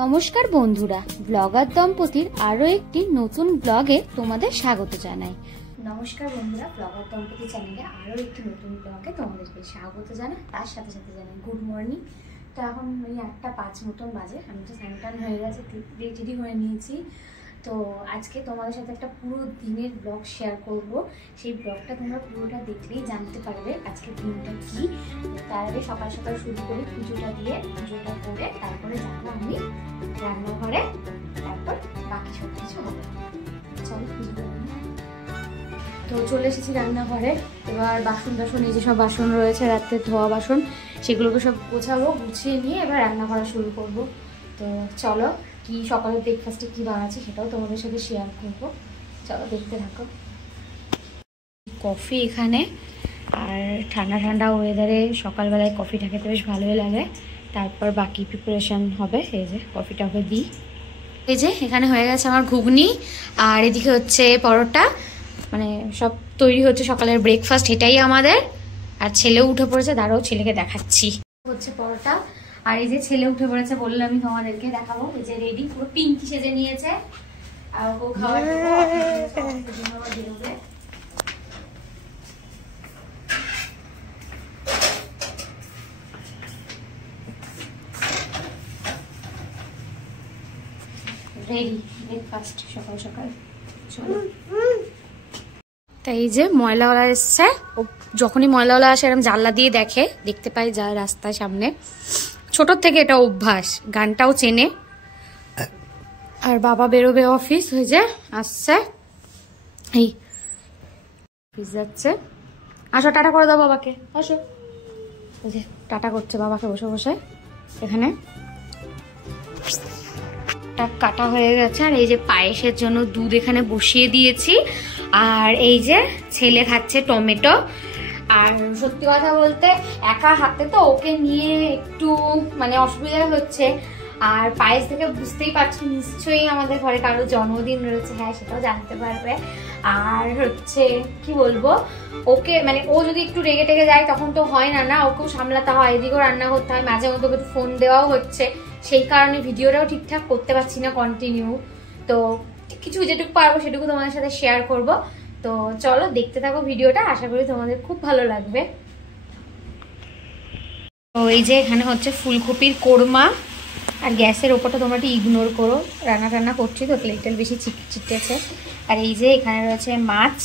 নমস্কার বন্ধুরা, ব্লগার দম্পতির আরো একটি নতুন ব্লগে তোমাদের স্বাগত জানাই। নমস্কার বন্ধুরা, ব্লগার দম্পতি চ্যানেলে আরো একটি নতুন ব্লগে তোমাদেরকে স্বাগত জানাই। তার সাথে সাথে জানাই গুড মর্নিং। তো এখন ওই 8:05 মতন বাজে। আমি তো স্নান হয়ে গেছে, রেডি হয়ে নিয়েছি। তো আজকে তোমাদের সাথে একটা পুরো দিনের ব্লগ শেয়ার করব। সেই ব্লগটা তোমরা পুরোটা দেখলেই জানতে পারবে আজকে দিনটা কি। তার আগে সকাল সকাল শুরু করি পুজোটা দিয়ে, পুজোটা করে তারপরে যাবো আমি রান্নাঘরে, তারপর বাকি সব কিছু হবে। চলো পুজো করে নিই। তো চলে এসেছি রান্নাঘরে। এবার বাসন এই যে সব বাসন রয়েছে রাত্রে ধোয়া বাসন, সেগুলোকে সব গোছাবো, গুছিয়ে নিয়ে এবার রান্না করা শুরু করব। তো চলো, কি সকালে ব্রেকফাস্টে কি বানাচ্ছি সেটাও তোমাদের সাথে শেয়ার করবো। চলো দেখতে থাকো। কফি এখানে, আর ঠান্ডা ঠান্ডা ওয়েদারে সকালবেলায় কফিটা খেতে বেশ ভালোই লাগে। তারপর বাকি প্রিপারেশান হবে। এই যে কফিটাকে দিই। এই যে এখানে হয়ে গেছে আমার ঘুগনি, আর এদিকে হচ্ছে পরোটা, মানে সব তৈরি হচ্ছে সকালের ব্রেকফাস্ট এটাই আমাদের। আর ছেলেও উঠে পড়েছে, দাঁড়াও ছেলেকে দেখাচ্ছি। হচ্ছে পরোটা, আর এই যে ছেলে উঠে পড়েছে, বললাম আমি তোমাদেরকে দেখাবো। এই যে রেডি, পুরো পিঙ্কি সেজে নিয়েছে। আর ওকেও খাবার বেরোবে। রেডি ব্রেকফাস্ট সকাল সকাল। চলো। তাই এই যে ময়লাওয়ালা এসছে। ও যখনই ময়লাওয়ালা আসে এরকম জানলা দিয়ে দেখতে পাই যা রাস্তার সামনে। ছোটোর থেকে এটা অভ্যাস, গানটাও চেনে। আর বাবা বেরোবে অফিস, হয়ে যে আসছে, এই অফিস যাচ্ছে। আসো টাটা করে দাও বাবাকে, আসো। ওই যে টাটা করছে বাবাকে বসে বসে। এখানে কাটা হয়ে গেছে, আর এই যে পায়েসের জন্য দুধ এখানে বসিয়ে দিয়েছি। আর এই যে ছেলে খাচ্ছে টমেটো। আর সত্যি কথা বলতে একা হাতে তো ওকে নিয়ে একটু মানে অসুবিধা হচ্ছে। আর পায়েস থেকে বুঝতেই পারছি নিশ্চয়ই আমাদের ঘরে কারোর জন্মদিন রয়েছে। হ্যাঁ, সেটাও জানতে পারবে। আর হচ্ছে কি বলবো, ওকে মানে ও যদি একটু রেগে টেগে যায় তখন তো হয় না, ওকেও সামলাতে হয়, এদিকেও রান্না করতে হয়, মাঝে মধ্যে ওকে একটু ফোন দেওয়াও হচ্ছে। সেই কারণে ভিডিওটাও ঠিকঠাক করতে পারছি না কন্টিনিউ। তো কিছু যেটুকু পারবো সেটুকু তোমাদের সাথে শেয়ার করব। তো চলো দেখতে থাকো ভিডিওটা, আশা করি তোমাদের খুব ভালো লাগবে। তো এই যে এখানে হচ্ছে ফুলকপির কোরমা। আর গ্যাসের ওপরটা তোমরা একটু ইগনোর করো, রান্না করছি তো তেল বেশি চিটেছে। আর এই যে এখানে রয়েছে মাছ,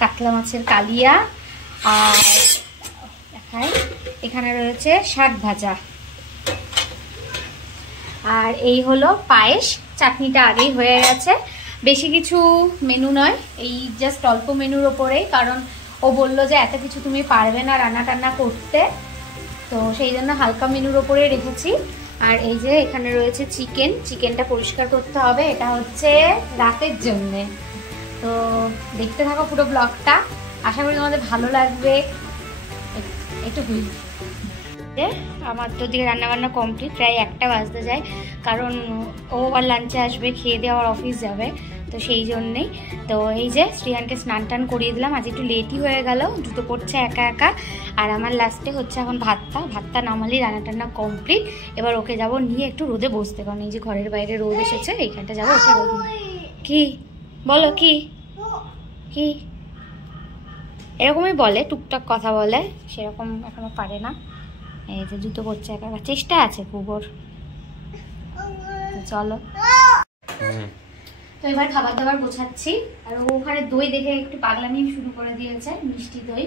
কাতলা মাছের কালিয়া। আর এখানে রয়েছে শাক ভাজা। আর এই হলো পায়েস। চাটনিটা আগেই হয়ে গেছে। বেশি কিছু মেনু নয়, এই জাস্ট অল্প মেনুর ওপরেই, কারণ ও বললো যে এত কিছু তুমি পারবে না রান্না করতে, তো সেই জন্য হালকা মেনুর ওপরে রেখেছি। আর এই যে এখানে রয়েছে চিকেনটা পরিষ্কার করতে হবে, এটা হচ্ছে রাতের জন্যে। তো দেখতে থাকো পুরো ব্লগটা, আশা করি তোমাদের ভালো লাগবে। একটু আমার তো দিকে রান্নাবান্না কমপ্লিট, প্রায় 1টা বাজতে যায়, কারণ ও আবার লাঞ্চে আসবে, খেয়ে দিয়ে আবার অফিস যাবে, তো সেই জন্যেই। তো এই যে শ্রিয়ানকে স্নান টান করিয়ে দিলাম, আজ একটু লেটই হয়ে গেল, জুতো পড়ছে একা। আর আমার লাস্টে হচ্ছে এখন ভাতটা নামালি রান্না কমপ্লিট। এবার ওকে যাব নিয়ে একটু রোদে বসতে, কারণ এই যে ঘরের বাইরে রোদ এসেছে, এইখানটা যাবো ওকে রোদ। কি বলো, কি এরকমই বলে, টুকটাক কথা বলে, সেরকম এখনো পারে না। এই যে জুতো পড়ছে একা, চেষ্টা আছে খুবর। চলো, তো এবার খাবার দাবার গোছাচ্ছি। আর ওখানে দই দেখে একটু পাগলামি শুরু করে দিয়েছে। মিষ্টি দই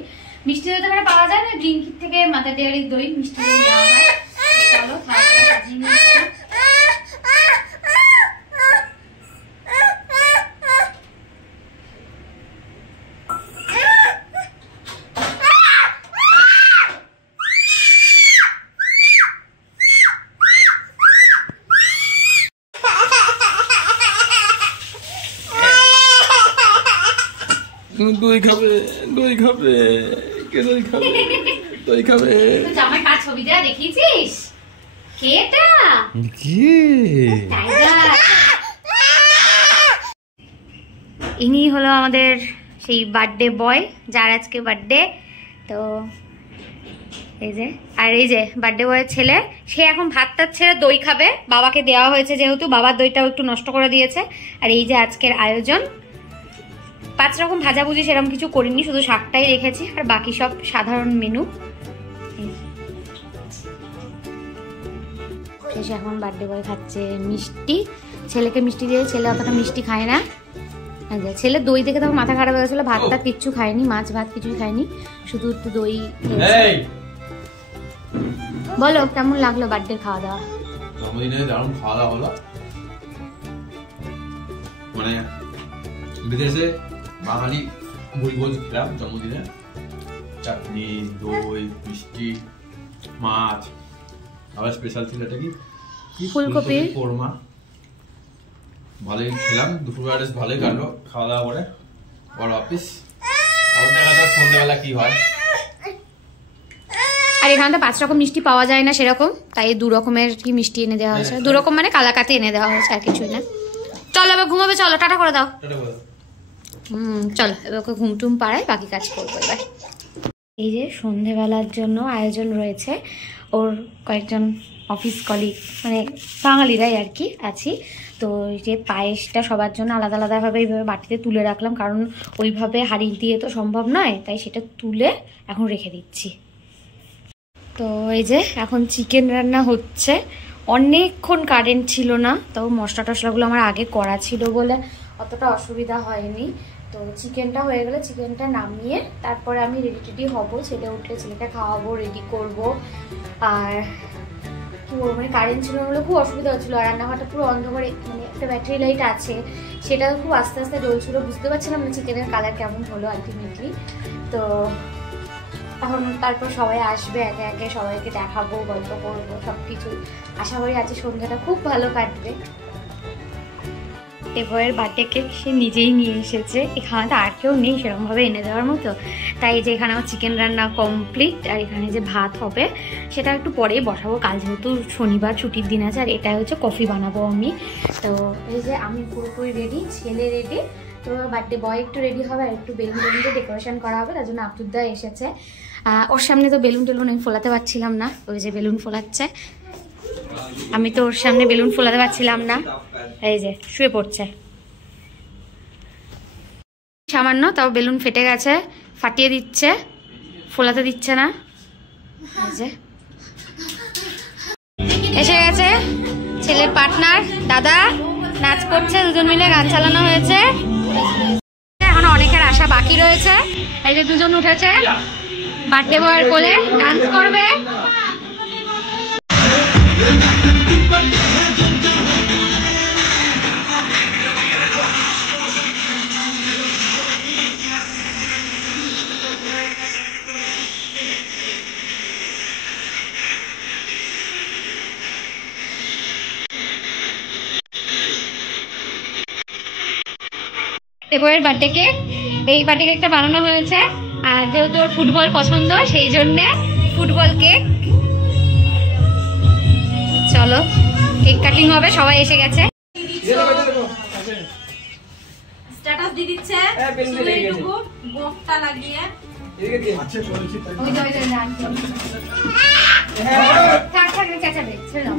তো মানে পাওয়া যায় না, ড্রিঙ্কির থেকে মাদার ডেয়ারির দই, মিষ্টি দই দেওয়া হয়। চলো খাবারটা সাজিয়ে নিচ্ছি। জামাই কার ছবি দেয়া দেখিয়েছিস? কে এটা? ইনি হলো আমাদের সেই বার্থডে বয়, যার আজকে বার্থডে। তো এই যে, আর এই যে বার্থডে বয়ের ছেলে, সে এখন ভাত টাত ছেড়ে দই খাবে, বাবাকে দেওয়া হয়েছে যেহেতু, বাবার দইটাও একটু নষ্ট করে দিয়েছে। আর এই যে আজকের আয়োজন, 5 রকম ভাজাভুজি সেরকম কিছু করিনি, শুধু শাকটাই রেখেছি, আর বাকি সব সাধারণ মেনু। শেষে এখন বার্থডে বয় খাচ্ছে মিষ্টি, ছেলেকে মিষ্টি দিয়ে, ছেলে অতটা মিষ্টি খায় না। ছেলে দই দেখে তখন মাথা খারাপ হয়ে গেছিল, ভাত টাত কিচ্ছু খায়নি, মাছ ভাত কিছুই খায়নি, শুধু একটু দই। বলো কেমন লাগলো বার্থডে খাওয়া দাওয়া? জন্মদিনে দারুণ খাওয়া দাওয়া হলো, মানে বিদেশে বাঙালি ভুরিভোজ খেলাম জন্মদিনে, চাটনি, দই, মিষ্টি, মাছ, আবার স্পেশাল ছিল এটা কি ফুলকপি কোরমা। ভালোই খেলাম, দুপুরবেলা ভালোই কাটলো খাওয়া দাওয়া করে। বড় অফিস, এখন দেখা যাক সন্ধ্যাবেলা কি হয়। আর এখানে তো 5 রকম মিষ্টি পাওয়া যায় না সেরকম, তাই 2 রকমের কি মিষ্টি এনে দেওয়া হয়েছে, 2 রকম মানে কালাকাতি এনে দেওয়া হয়েছে, আর কিছুই না। চলো এবার ঘুমাবে, চলো টাটা করে দাও। চলো এবার ওকে ঘুম টুম পাড়াই, বাকি কাজ করবো এবার। এই যে সন্ধেবেলার জন্য আয়োজন রয়েছে, ওর কয়েকজন অফিস কলিগ মানে বাঙালিরাই আর কি আছি। তো এই যে পায়েসটা সবার জন্য আলাদা আলাদাভাবে এইভাবে বাটিতে তুলে রাখলাম, কারণ ওইভাবে হাঁড়ি দিয়ে তো সম্ভব নয়, তাই সেটা তুলে এখন রেখে দিচ্ছি। তো এই যে এখন চিকেন রান্না হচ্ছে, অনেকক্ষণ কারেন্ট ছিল না, তাও মশলা টশলাগুলো আমার আগে করা ছিল বলে অতটা অসুবিধা হয়নি। তো চিকেনটা হয়ে গেলে চিকেনটা নামিয়ে তারপরে আমি রেডি হব, ছেলে উঠলে ছেলেকে খাওয়াবো, রেডি করব। আর কি বলবো, মানে কারেন্ট ছিল বলে খুব অসুবিধা হচ্ছিলো, আর রান্নাঘরটা পুরো অন্ধকারে, মানে একটা ব্যাটারি লাইট আছে সেটা খুব আস্তে আস্তে জ্বলছিল, বুঝতে পারছিলাম মানে চিকেনের কালার কেমন হলো আলটিমেটলি। তো এখন তারপর সবাই আসবে, একে একে সবাইকে দেখাবো, গল্প করবো, সব কিছু। আশা করি আজকে সন্ধ্যাটা খুব ভালো কাটবে। এবারের বার্থডে কেক সে নিজেই নিয়ে এসেছে, এখানে তো আর কেউ নেই সেরকমভাবে এনে দেওয়ার মতো, তাই যে এখানে আমার চিকেন রান্না কমপ্লিট, আর এখানে যে ভাত হবে সেটা একটু পরেই বসাবো, কাল যেহেতু শনিবার ছুটির দিন আছে। আর এটা হচ্ছে কফি বানাবো আমি। তো এই যে আমি পুরোপুরি রেডি, ছেলে রেডি, তো বার্থডে বয় একটু রেডি হবে, আর একটু বেলুন টেলুন দিয়ে ডেকোরেশন করা হবে, তার জন্য আব্দুদ্দা এসেছে। ওর সামনে তো বেলুন টেলুন আমি ফোলাতে পারছিলাম না, ওই যে বেলুন ফোলাচ্ছে, আমি তো ওর সামনে বেলুন ফোলাতে পারছিলাম না, এই যে শুয়ে পড়ছে সামান্য, তাও বেলুন ফেটে গেছে, ফাটিয়ে দিচ্ছে, ফোলাতে দিচ্ছে না। এই যে এসে গেছে ছেলের পার্টনার দাদা, নাচ করছে, দুজন মিলে গান চালানো হয়েছে। এখন অনেকের আশা বাকি রয়েছে, এই যে দুজন উঠেছে বার্থডে বয়ের কোলে, ডান্স করবে। এবারের বার্থডে কেক, এই বার্থডে কেকটা বানানো হয়েছে, আর যেহেতু ওর ফুটবল পছন্দ সেই জন্যে ফুটবল কেক। চলো কেক কাটিং হবে, সবাই এসে গেছে। স্ট্যাটাস দিয়ে দিচ্ছে এইটুকু গোফটা লাগিয়ে, চেঁচাবে ছেড়ে দাও।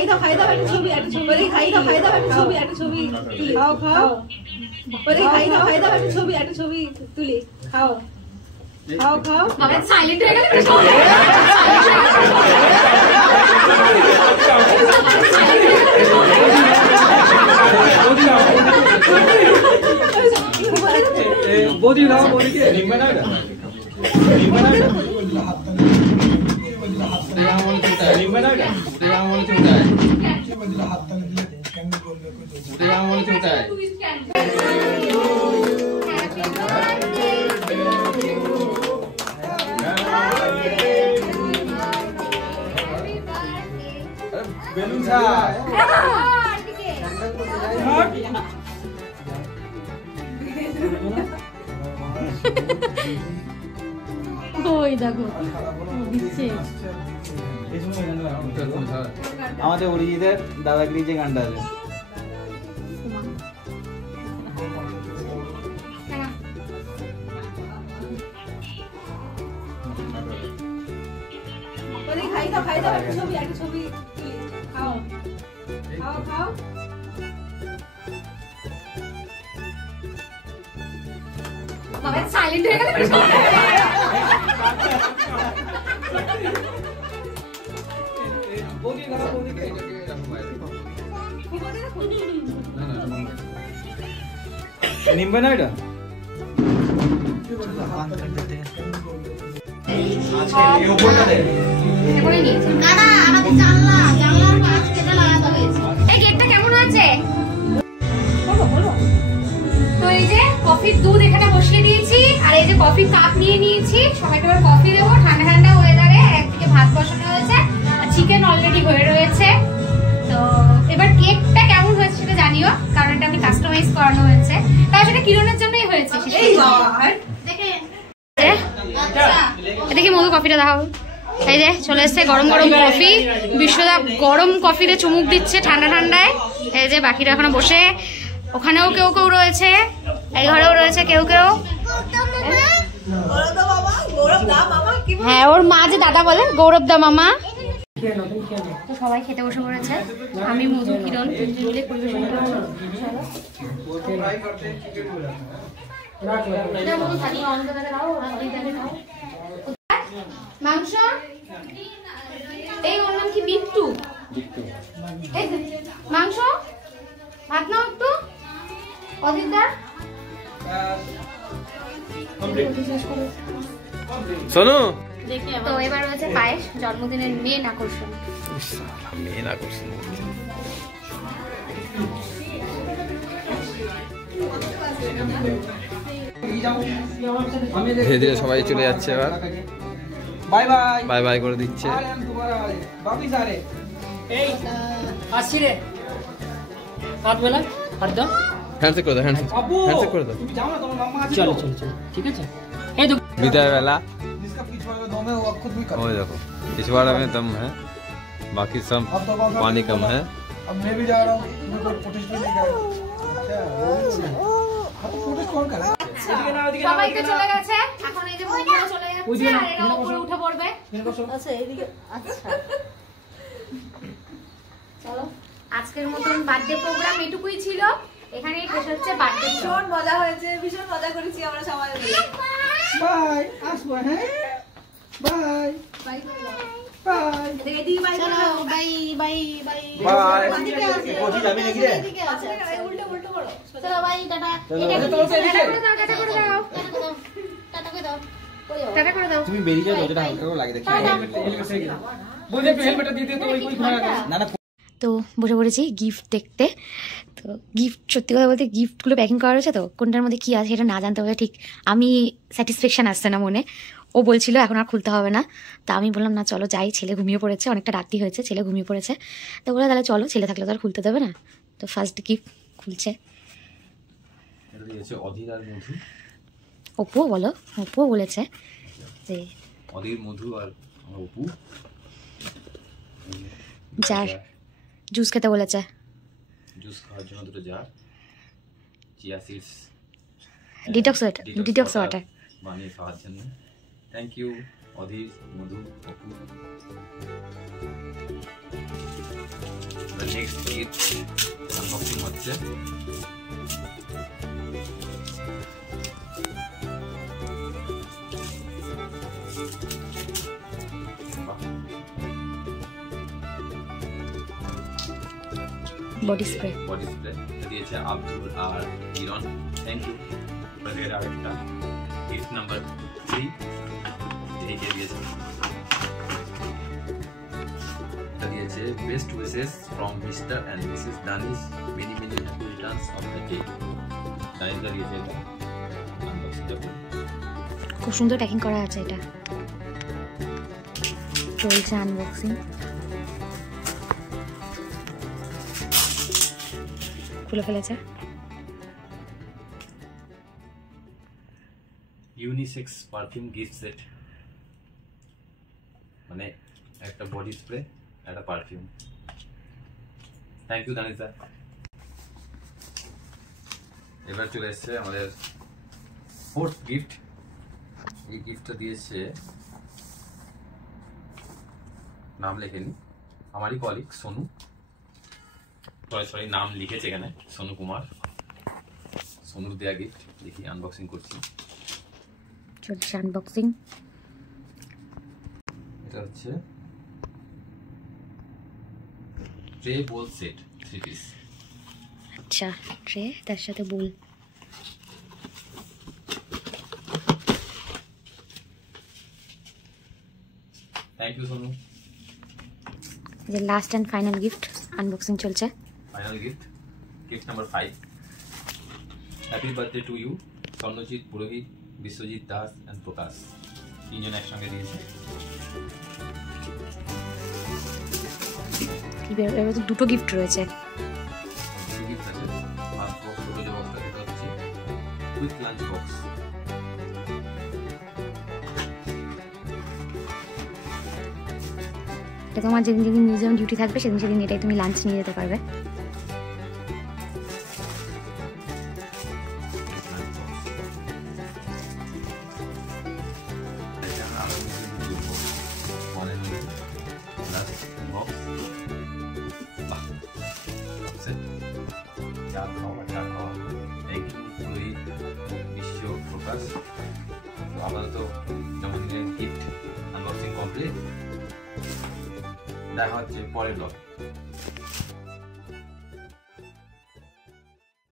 খাই দাও একটা ছবি, একটা ছবি খাই দাও একটা ছবি, একটা ছবি তুলি, খাও খাও, খাই দাও একটা ছবি, একটা ছবি তুলি, খাও খাও খাও। আবার সাইলেন্ট হয়ে গেল। বৌদি দাও বৌদিকে নিম্বা না এটা নিম্বা না এটা বেলুন ছাড় ওই দেখো দিচ্ছে আমাদের অরিজিতের দাদাগিরি যে গানটা আছে খাই দাও একটা ছবি খাও খাও খাও বাবা সাইলেন্ট হয়ে গেল বৌদি দাও বৌদিকে নিম্বা না এটা এই গেটটা কেমন আছে? তো এই যে কফির দুধ এখানে বসিয়ে দিয়েছি আর এই যে কফির কাপ নিয়ে নিয়েছি, সবাইকে এবার কফি দেবো ঠান্ডা ঠান্ডা ওয়েদারে। একদিকে ভাত বসানো হয়েছে আর চিকেন অলরেডি হয়ে রয়েছে। তো এবার কেকটা কেমন হয়েছে সেটা জানিও, কারণ এটা আমি কাস্টমাইজ করানো হয়েছে, তাও সেটা কিরণের জন্যই হয়েছে। দেখি মধু কফিটা দেখাবো। এই যে চলে এসছে গরম গরম কফি, বিশ্বদা গরম কফিতে চুমুক দিচ্ছে ঠান্ডা ঠান্ডায়। এই যে বাকিরা এখনো বসে, ওখানেও কেউ কেউ রয়েছে, এই ঘরেও রয়েছে কেউ কেউ। হ্যাঁ ওর মা যে দাদা বলে, গৌরব দা মামা। তো সবাই খেতে বসে পড়েছে, আমি মধু কিরণ তিনজন মিলে পরিবেশন করছি। মাংস এই ওর নাম কি? বিট্টু। মাংস ভাত নাও একটু অদিতদা। শোনো তো এবার রয়েছে পায়েস, জন্মদিনের মেন আকর্ষণ। মেন আকর্ষণ ধীরে ধীরে সবাই চলে যাচ্ছে এবার। বাই বাই বাই বাই করে দিচ্ছে। এই আসছি রে রাত বেলা আর দাও হ্যান্ডশেক করে দাও, হ্যান্ডশেক করে দাও। চলো চলো চলো ঠিক আছে। এই তো विदाई वाला वो देखो पिछवाड़ा में दम है, बाकी सब पानी कम है। अब मैं भी जा रहा हूँ, मेरे को प्रोटेस्ट नहीं कर प्रोटेस्ट कौन कर रहा है? সবাই তো চলে গেছে, এখন এই যে বন্ধুরা চলে যাচ্ছে আর এরা উপরে উঠে পড়বে। আচ্ছা এইদিকে আচ্ছা চলো আজকের মতন বার্থডে প্রোগ্রাম এটুকুই ছিল, এখানেই শেষ হচ্ছে বার্থডে। ভীষণ মজা হয়েছে, ভীষণ মজা করেছি আমরা সবাই মিলে। बाय আসবো হ্যাঁ বাই বাই করে দাও। বাই এদিকে বাই করে দাও। বাই বাই বাই বাই এদিকে আছে কোচি যাবি নাকি রে? এদিকে আছে উল্টো উল্টো করো। চলো বাই টাটা। টাটা করে দাও, টাটা করে দাও, টাটা করে দাও। তুমি বেরিয়ে যাও, যেটা হালকা করে লাগে দেখি। বলতে একটু হেলমেটটা দিয়ে দিও তো ওই ঘোড়া না না তো বসে পড়েছি গিফট দেখতে। তো গিফট সত্যি কথা বলতে গিফটগুলো প্যাকিং করা রয়েছে, তো কোনটার মধ্যে কী আছে সেটা না জানতে পারলে ঠিক আমি স্যাটিসফ্যাকশান আসছে না মনে। ও বলছিল এখন আর খুলতে হবে না, তা আমি বললাম না চলো যাই, ছেলে ঘুমিয়ে পড়েছে, অনেকটা রাত্রি হয়েছে, ছেলে ঘুমিয়ে পড়েছে। তো বলে তাহলে চলো, ছেলে থাকলে তো আর খুলতে দেবে না। তো ফার্স্ট গিফট খুলছে অধীর মধু, অপুও বলো, অপুও বলেছে যে অধীর মধু আর অপু যার জুস খেতে বলেছে, জুস খাওয়ার জন্য দুটো jar chia seeds detox water বানিয়ে খাওয়ার জন্য। Thank you Adhir Madhu Apu. Next gift unboxing হচ্ছে। বডি স্প্রে দিয়েছে আব্দুল আর কিরণ, থ্যাংক ইউ। এর আরেকটা গিফট নাম্বার 3 এই যে দিয়েছে, এটা দিয়েছে best wishes from Mr and Mrs Danish, many many happy returns of the day. Danish দিয়েছে এটা আনবক্সিং করুন। খুব সুন্দর প্যাকিং করা আছে, এটা চলছে আনবক্সিং। খুলে ফেলেছে। ইউনিসেক্স পারফিউম গিফট সেট, মানে একটা বডি স্প্রে, একটা পারফিউম। থ্যাংক ইউ দানিশ দা। এবার চলে এসছে আমাদের 4th গিফট। এই গিফটটা দিয়েছে, নাম লেখেনি, আমারই কলিগ সোনু, সরি নাম লিখেছে এখানে সোনু কুমার। সোনুর দেয়া গিফট, দেখি আনবক্সিং করছি। চলছে আনবক্সিং। এটা হচ্ছে ট্রে বোল সেট 3 পিস। আচ্ছা, ট্রে তার সাথে বোল। Thank you Sonu. যে last and final gift unboxing চলছে। Final gift, gift number 5। Happy birthday to you Swarnajit Purohit, Biswajit Das and Prakash, 3 জন একসঙ্গে দিয়েছে। এবার তো দুটো গিফট রয়েছে। গিফট আছে ফার্স্ট বক্স, ছোট যে বক্সটা সেটা হচ্ছে কুইক লাঞ্চ বক্স। এটা তোমার যেদিন যেদিন মিউজিয়াম ডিউটি থাকবে সেদিন সেদিন এটাই তুমি লাঞ্চ নিয়ে যেতে পারবে। আপাতত জন্মদিনের গিফট আনবক্সিং কমপ্লিট। দেখা হচ্ছে পরের ব্লগে।